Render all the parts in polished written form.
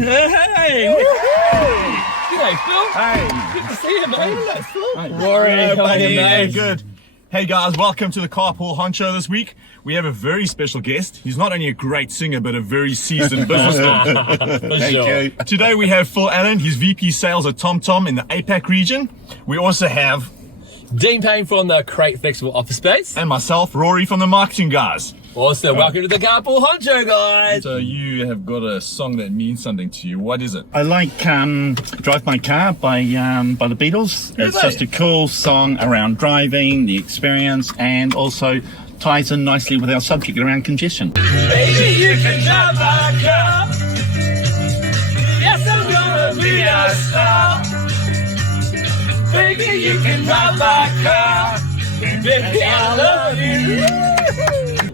Hey! G'day, Phil. Hey! Good to see you, mate. Hello, Phil. Rory, how are you, yeah, mate? good. Hey guys, welcome to the Carpool Honcho this week. We have a very special guest. He's not only a great singer, but a very seasoned businessman. For sure. Today we have Phil Allen. He's VP Sales at TomTom in the APAC region. We also have... Dean Payne from the Crate Flexible Office Space. And myself, Rory from the Marketing Guys. Also, welcome to the Carpool Honcho, guys. So you have got a song that means something to you. What is it? I like Drive My Car by the Beatles. Really? It's just a cool song around driving, the experience, and also ties in nicely with our subject around congestion. Baby, you can drive my car. Yes, I'm gonna be a star. Baby, you can drive my car. Baby, I love you.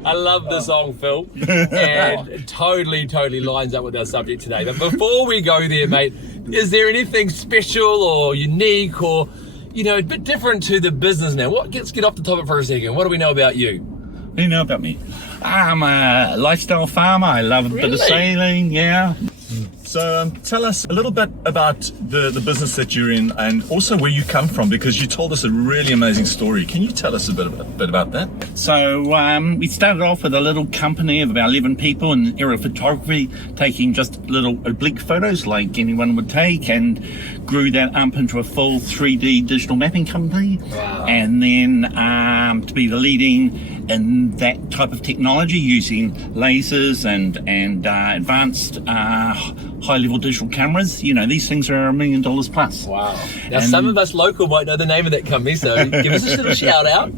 I love the song, Phil, and it totally lines up with our subject today. But before we go there, mate, is there anything special or unique or, you know, a bit different to the business now? Let's get off the topic for a second. What do we know about you? What do you know about me? I'm a lifestyle farmer. I love a bit of sailing, yeah. So tell us a little bit about the business that you're in and also where you come from, because you told us a really amazing story. Can you tell us a bit about that? So we started off with a little company of about 11 people in aerial photography, taking just little oblique photos like anyone would take, and grew that up into a full 3D digital mapping company. Wow. And then to be the leading in that type of technology using lasers and advanced high-level digital cameras. You know, these things are $1 million plus. Wow. Now, some of us local might know the name of that company, so give us a little shout out.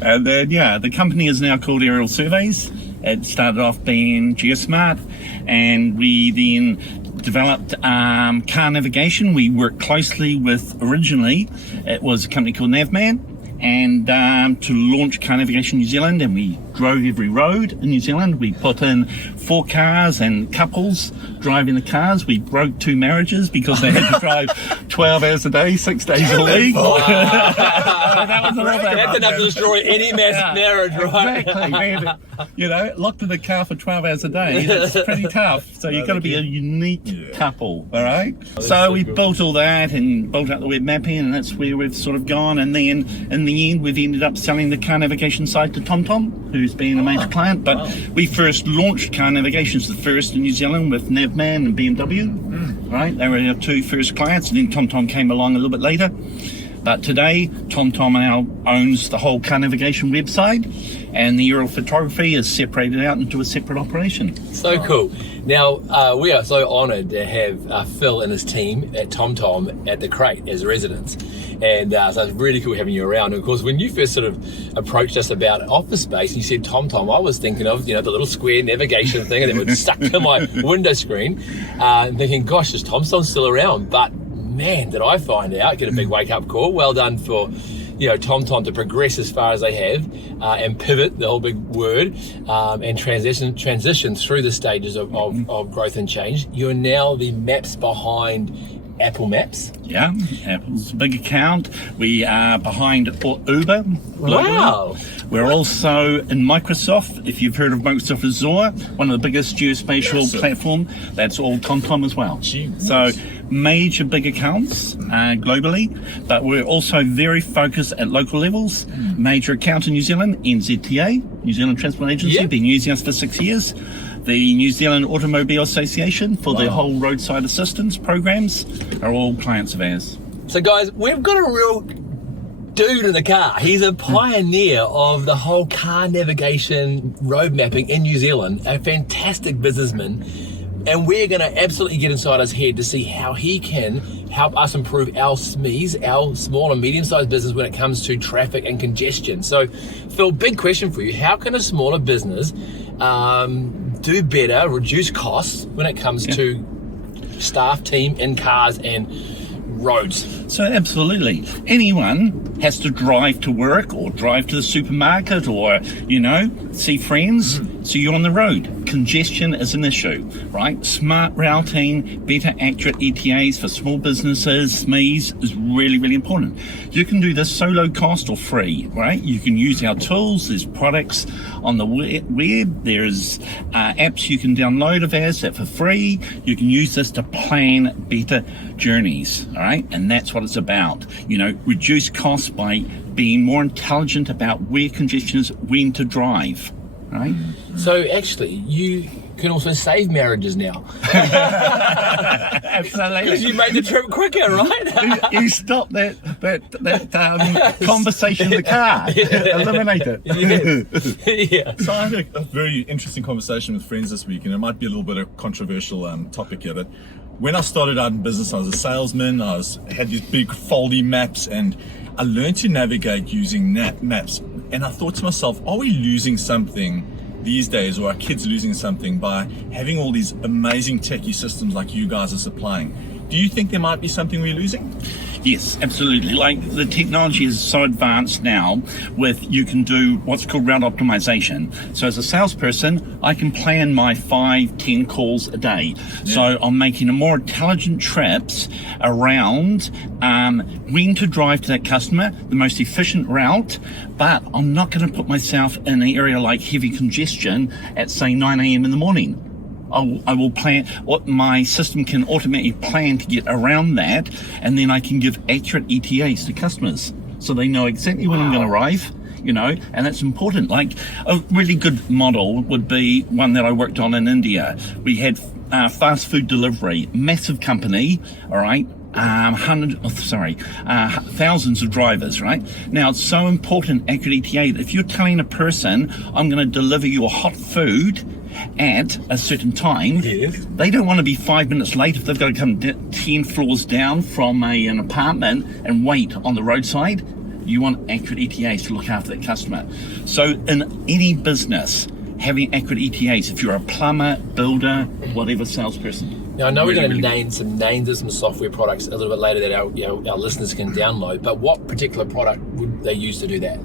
And then, yeah, the company is now called Aerial Surveys. It started off being Geosmart, and we then developed car navigation. We worked closely with, originally, it was a company called Navman, and to launch Car Navigation New Zealand, and we drove every road in New Zealand. We put in 4 cars and couples driving the cars. We broke 2 marriages because they had to drive 12 hours a day, 6 days a week. Wow. That was a lot. That's enough to destroy any mass marriage, right? Exactly. Man, you know, locked in the car for 12 hours a day. That's pretty tough. So you've got to be a unique couple, all right? So we built all that and built out the web mapping, and that's where we've sort of gone. And then in the end, we've ended up selling the car navigation side to TomTom, who's been a major client. But we first launched car navigation, the first in New Zealand, with Navman and BMW. Right? They were our 2 first clients, and then TomTom came along a little bit later. But today, TomTom now owns the whole car navigation website, and the aerial photography is separated out into a separate operation. So cool. Now, we are so honoured to have Phil and his team at TomTom at the Crate as residents. And so it's really cool having you around. And of course, when you first sort of approached us about office space, and you said TomTom, I was thinking of, you know, the little square navigation thing that would stuck to my window screen, and thinking, gosh, is TomTom still around? But man, did I find out, get a big wake-up call. Well done for, you know, TomTom to progress as far as they have, and pivot, the whole big word, and transition through the stages of growth and change. You're now the maps behind Apple Maps. Yeah, Apple's a big account. We are behind Uber globally. Wow. We're also in Microsoft. If you've heard of Microsoft Azure, one of the biggest geospatial platform, that's all TomTom as well. So major big accounts globally, but we're also very focused at local levels. Major account in New Zealand, NZTA, New Zealand Transport Agency, been using us for 6 years. The New Zealand Automobile Association for the whole roadside assistance programs are all clients of ours. So guys, we've got a real dude in the car. He's a pioneer of the whole car navigation road mapping in New Zealand, a fantastic businessman. And we're going to absolutely get inside his head to see how he can help us improve our SMEs, our small and medium-sized business, when it comes to traffic and congestion. So, Phil, big question for you. How can a smaller business do better, reduce costs when it comes to staff, team, in cars and roads? So absolutely. Anyone has to drive to work or drive to the supermarket or, you know, see friends. So you're on the road. Congestion is an issue, right? Smart routing, better accurate ETAs for small businesses, SMEs is really, really important. You can do this so low cost or free, right? You can use our tools. There's products on the web. There's apps you can download of ours that for free. You can use this to plan better journeys, all right? And that's what it's about. Reduce costs by being more intelligent about where congestion is, when to drive, right? So actually, you can also save marriages now. Absolutely. Because you made the trip quicker, right? You stop that conversation in the car. Eliminate it. Yeah. So I had a very interesting conversation with friends this week, and it might be a little bit of a controversial topic here, but when I started out in business, I was a salesman. I had these big foldy maps, and I learned to navigate using maps. And I thought to myself, are we losing something these days, or are kids losing something by having all these amazing techie systems like you guys are supplying? Do you think there might be something we're losing? Yes, absolutely. Like, the technology is so advanced now you can do what's called route optimization. So as a salesperson, I can plan my 5-10 calls a day. Yeah. So I'm making a more intelligent trips around when to drive to that customer, the most efficient route, but I'm not going to put myself in an area like heavy congestion at, say, 9 a.m. in the morning. I will plan what my system can automatically plan to get around that, and then I can give accurate ETAs to customers so they know exactly when I'm going to arrive, and that's important. Like, a really good model would be one that I worked on in India. We had fast food delivery, massive company, all right, thousands of drivers, right? Now, it's so important, accurate ETA, that if you're telling a person, I'm going to deliver your hot food at a certain time, yes, they don't want to be 5 minutes late if they've got to come 10 floors down from an apartment and wait on the roadside. You want accurate ETAs to look after that customer. So in any business, having accurate ETAs, if you're a plumber, builder, whatever salesperson. Now, I know we're going to name some names of some software products a little bit later that our listeners can download, but what particular product would they use to do that?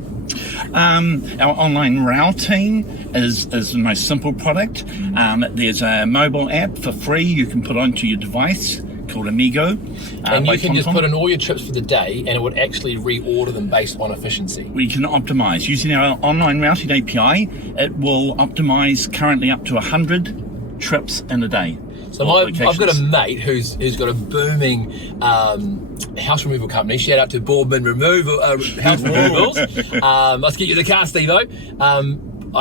Our online routing is the most simple product. There's a mobile app for free you can put onto your device called AmiGO. And you can just put in all your trips for the day, and it would actually reorder them based on efficiency. We can optimize. Using our online routing API, it will optimize currently up to 100 trips in a day. So I've got a mate who's got a booming house removal company. Shout out to Boardman House Removals. Let's get you the car, Steve-O. I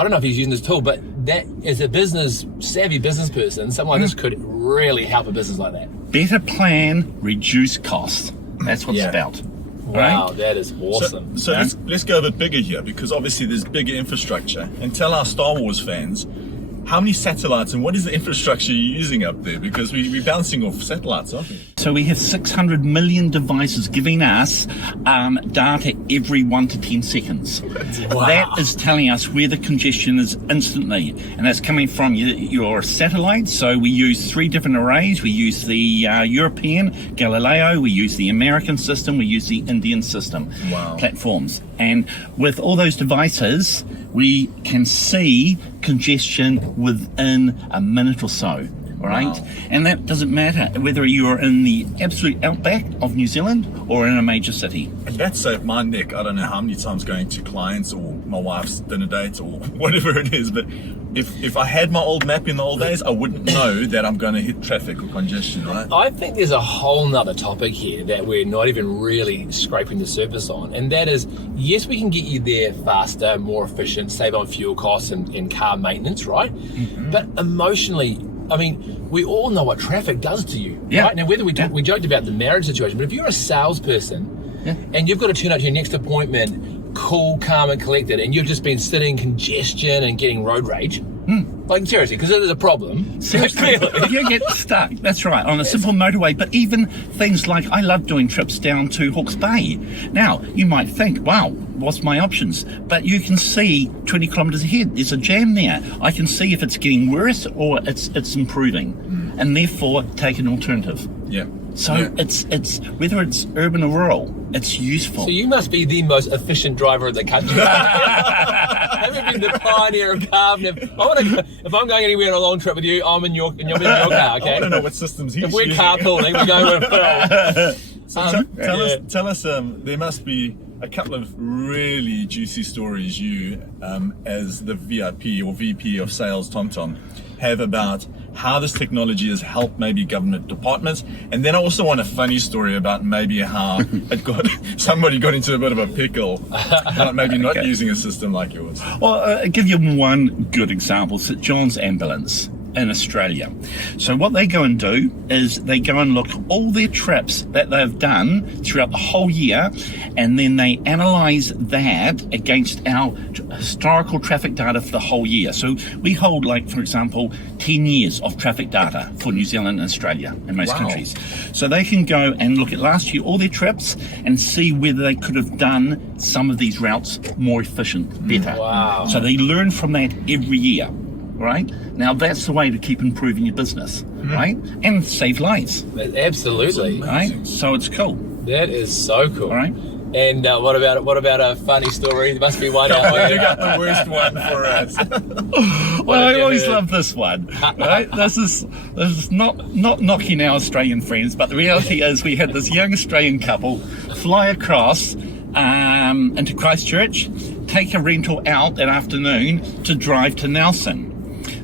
don't know if he's using this tool, but that as a savvy business person, something like this could really help a business like that. Better plan, reduce costs. That's what it's about. Wow, right? That is awesome. So let's go a bit bigger here, because obviously there's bigger infrastructure. And tell our Star Wars fans, how many satellites and what is the infrastructure you're using up there? Because we're bouncing off satellites, aren't we? So we have 600 million devices giving us data every 1 to 10 seconds. Wow. That is telling us where the congestion is instantly. And that's coming from your satellites. So we use 3 different arrays. We use the European Galileo, we use the American system, we use the Indian system platforms. And with all those devices, we can see congestion within a minute or so, all right? Wow. And that doesn't matter whether you're in the absolute outback of New Zealand or in a major city. And that saved my neck, I don't know how many times going to clients or my wife's dinner dates or whatever it is, but if I had my old map in the old days, I wouldn't know that I'm going to hit traffic or congestion, right? I think there's a whole nother topic here that we're not even really scraping the surface on, and that is, yes, we can get you there faster, more efficient, save on fuel costs and car maintenance, right? Mm-hmm. But emotionally, I mean, we all know what traffic does to you, right? Now, whether we joked about the marriage situation, but if you're a salesperson and you've got to turn up to your next appointment cool, calm and collected, and you've just been sitting in congestion and getting road rage, like seriously, because it is a problem. Seriously, you get stuck, that's right, on a simple motorway. But even things like, I love doing trips down to Hawke's Bay. Now, you might think, wow, what's my options? But you can see 20 kilometres ahead, there's a jam there. I can see if it's getting worse or it's improving, and therefore take an alternative. So it's whether it's urban or rural, it's useful. So you must be the most efficient driver in the country. I You've been the pioneer of car nav. If I'm going anywhere on a long trip with you, I'm in your, and you'll be in your car, okay? I don't know what systems he's If we're using. carpooling, we're going with Phil. Tell us, there must be a couple of really juicy stories you, as the VIP or VP of Sales TomTom, have about how this technology has helped maybe government departments. And then I also want a funny story about maybe how somebody got into a bit of a pickle about maybe not using a system like yours. Well, I'll give you one good example. St John's Ambulance in Australia. So what they go and do is they go and look at all their trips that they've done throughout the whole year, and then they analyse that against our historical traffic data for the whole year. So we hold, like, for example, 10 years of traffic data for New Zealand and Australia and most countries. So they can go and look at last year, all their trips, and see whether they could have done some of these routes more efficient, better. Wow. So they learn from that every year. Right? Now that's the way to keep improving your business, right? And save lives, Absolutely. right? So it's cool, That is so cool. all right? And what about a funny story? There must be one out You there. got the worst one for us. Well, I you always heard? love this one, right? This is not knocking our Australian friends, but the reality is we had this young Australian couple fly across into Christchurch, take a rental out that afternoon to drive to Nelson.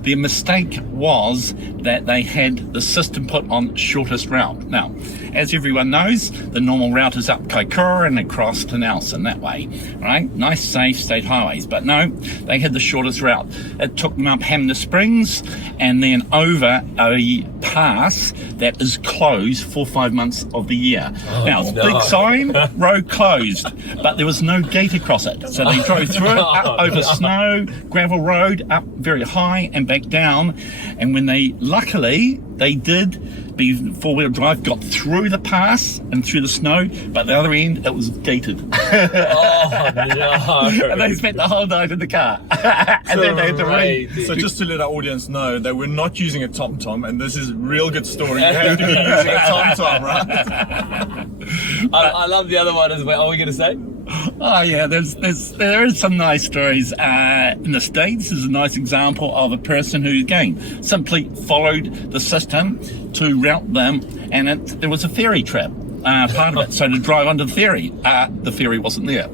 Their mistake was that they had the system put on shortest route. Now, as everyone knows, the normal route is up Kaikoura and across to Nelson that way, right? Nice, safe state highways. But no, they had the shortest route. It took them up Hamner Springs and then over a pass that is closed for 5 months of the year. Now, it's a big sign, road closed, but there was no gate across it. So they drove through it, up over snow, gravel road, up very high and back down. And when luckily they did, be four-wheel drive, got through the pass and through the snow, but the other end it was gated. Oh no! And they spent the whole night in the car. And then they had to Great. So just to let our audience know, they were not using a TomTom, and this is a real good story. You have to be using a TomTom, right? I love the other one as well. Are we going to say? Oh yeah, there is some nice stories in the States. There's a nice example of a person who, again, simply followed the system to route them, and there was a ferry trip. Part of it, so to drive under the ferry wasn't there.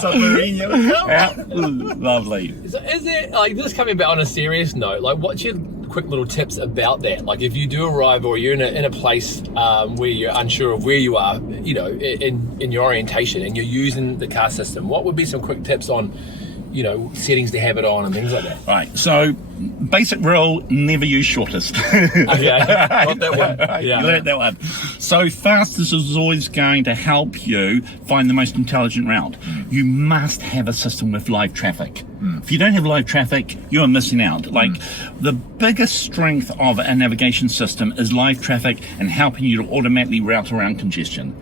Submarine, Yeah, lovely. So is it, like, this coming back on a serious note, like, what's your quick little tips about that? Like, if you do arrive or you're in a place where you're unsure of where you are, you know, in your orientation, and you're using the car system, what would be some quick tips on, you know, settings to have it on and things like that? Right, so basic rule, never use shortest. Okay. Got that one. Yeah. Learned that one. So fastest is always going to help you find the most intelligent route. You must have a system with live traffic. If you don't have live traffic, you are missing out. Like, the biggest strength of a navigation system is live traffic and helping you to automatically route around congestion.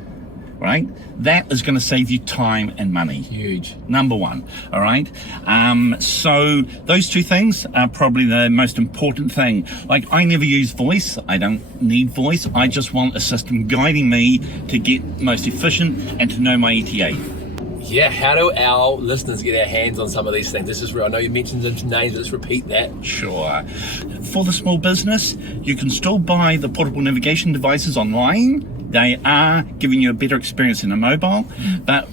Right? That is going to save you time and money. Huge. Number one. All right. So those two things are probably the most important thing. Like, I never use voice. I don't need voice. I just want a system guiding me to get most efficient and to know my ETA. Yeah, how do our listeners get our hands on some of these things? This is where I know you mentioned some names, let's repeat that. Sure. For the small business, you can still buy the portable navigation devices online. They are giving you a better experience in a mobile, but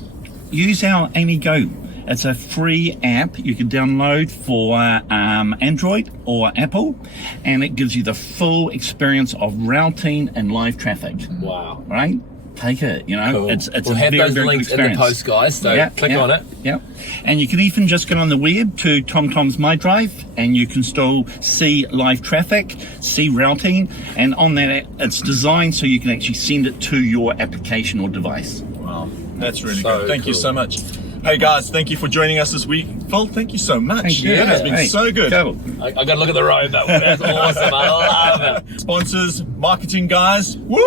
use our AmiGO. It's a free app you can download for Android or Apple, and it gives you the full experience of routing and live traffic. Wow. Right? Take it, you know. Cool. It's We'll a have very, those very good links in experience. the post, guys, so click on it. Yeah, and you can even just go on the web to TomTom's MyDrive, and you can still see live traffic, see routing, and on that it's designed so you can actually send it to your application or device. Wow, that's really So good. Thank you cool. so much. Hey guys, thank you for joining us this week. Phil, thank you so much. Thank you. It has been Hey, so good. cool. I got to look at the road, though. That's awesome. I love it. Sponsors, marketing guys, woo!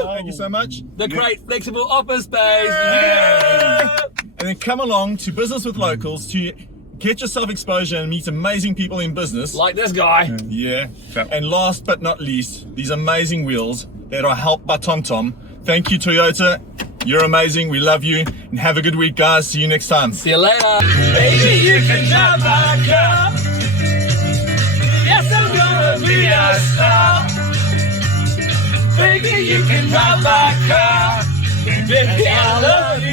Thank you so much. The great flexible office space. Yeah. And then come along to Business with Locals to get yourself exposure and meet amazing people in business. Like this guy. Yeah. Yep. And last but not least, these amazing wheels that are helped by TomTom. Thank you, Toyota. You're amazing. We love you. And have a good week, guys. See you next time. See you later. Baby, you can drive my car. Yes, I'm gonna be a star. Baby, you can drive my car. Baby, I love you.